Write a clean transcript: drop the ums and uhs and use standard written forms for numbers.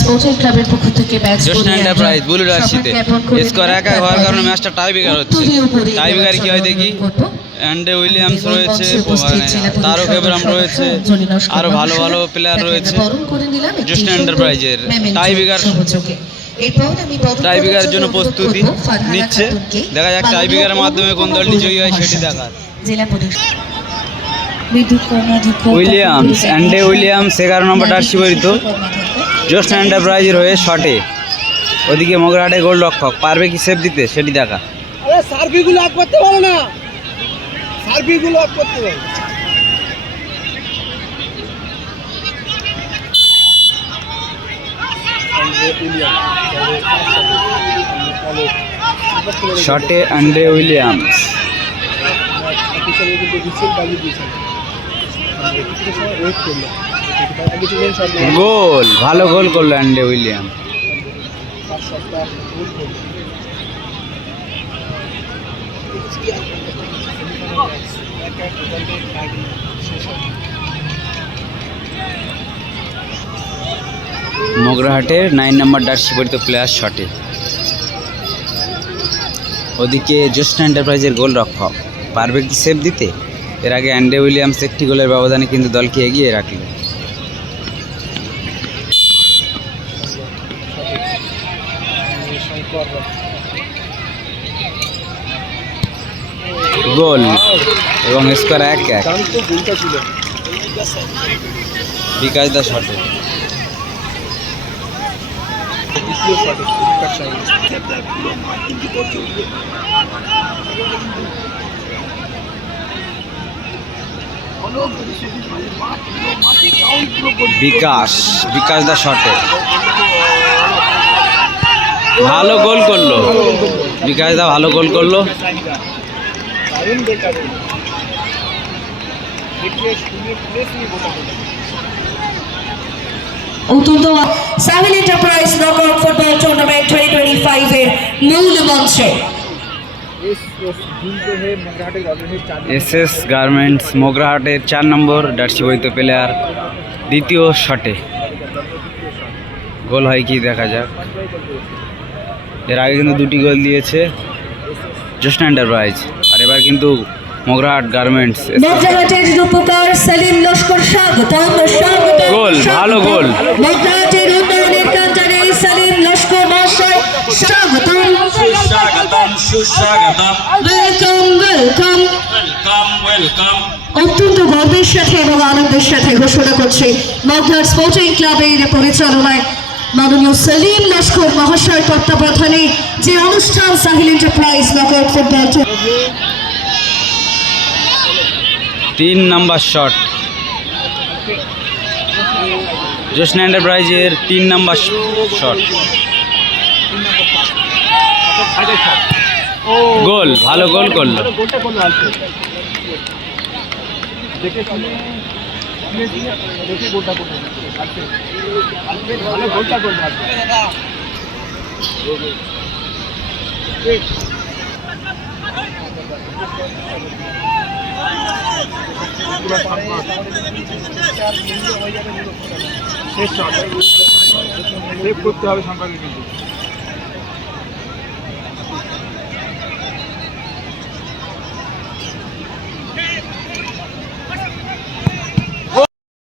Sporting ক্লাবের পক্ষ থেকে ম্যাচ জোসনা এন্টারপ্রাইজ ব্লু জার্সিতে স্কোর 1-1 হওয়ার কারণে ম্যাচটা টাইব্রেকার হচ্ছে। টাইব্রেকার কি হয় দেখি। অ্যান্ডে উইলিয়ামস রয়েছে, তারক এব্রাহাম রয়েছে, আরো ভালো ভালো প্লেয়ার রয়েছে জোসনা এন্টারপ্রাইজের। টাইব্রেকারের জন্য প্রস্তুতি নিচ্ছে, দেখা যাক টাইব্রেকারের মাধ্যমে কোন দলটি জয়ী হয় সেটি দেখার। উইলিয়ামস, অ্যান্ডে উইলিয়ামস 11 নম্বর জার্সি পরিহিত জোসনা এন্টারপ্রাইজের হয়ে শটে। ওদিকে মগরাহাটে গোলরক্ষক পারবে কি সেভ দিতে সেটি দেখা। সার্ভিগুলো আপ করতে পারো না, সার্ভিগুলো আপ করতে পারো। শটে অ্যান্ডে উইলিয়ামস, গোল, ভালো গোল করলো অ্যান্ডে উইলিয়াম। মগরাহাটের 9 নম্বর জার্সি পরিহিত প্লেয়ার শটে। ওদিকে জোসনা এন্টারপ্রাইজের গোল রক্ষক পারবে কি সেভ দিতে। এর আগে অ্যান্ডে উইলিয়ামস একটি গোলের ব্যবধানে কিন্তু দলকে এগিয়ে রাখল। গোল এবং স্কোর 1-1। বিকাশ দা শটে। বিকাশ দা শটে ভালো গোল করলো। বিকাশ দা ভালো গোল করলো। Sahil enterprise knockout football tournament 2025 এর মূল মঞ্চে এসএস গার্মেন্টস মগরাহাটের 4 নম্বর জার্সি পরিহিত প্লেয়ার দ্বিতীয় শটে। গোল হয় কি দেখা যাক। এর আগে কিন্তু 2টি গোল দিয়েছে জোসনা এন্টারপ্রাইজ, আর এবার কিন্তু মগরাহাট গার্মেন্টস। মগরাহাটের রূপকার সেলিম লস্কর স্বাগতম। গোল, ভালো গোল। মগরাহাটের উন্নয়নের কান্ডারে সেলিম লস্কর মহাশয় স্বাগতম, সুস্বাগতম, ওয়েলকাম ওয়েলকাম ওয়েলকাম ওয়েলকাম। অত্যন্ত গর্বের সাথে এবং আনন্দের সাথে ঘোষণা করছি মগরাহাট স্পোর্টিং ক্লাবের পরিচালনায় মাননীয় সেলিম লস্কর মহাশয় তত্ত্বাবধানে যে অনুষ্ঠান সাহিল এন্টারপ্রাইজ নকআউট ফুটবল 3 নম্বর শট জোসনা এন্টারপ্রাইজের 3 নম্বর শট। গোল, ভালো গোল করলো। সেভ করতে হবে সংখ্যা।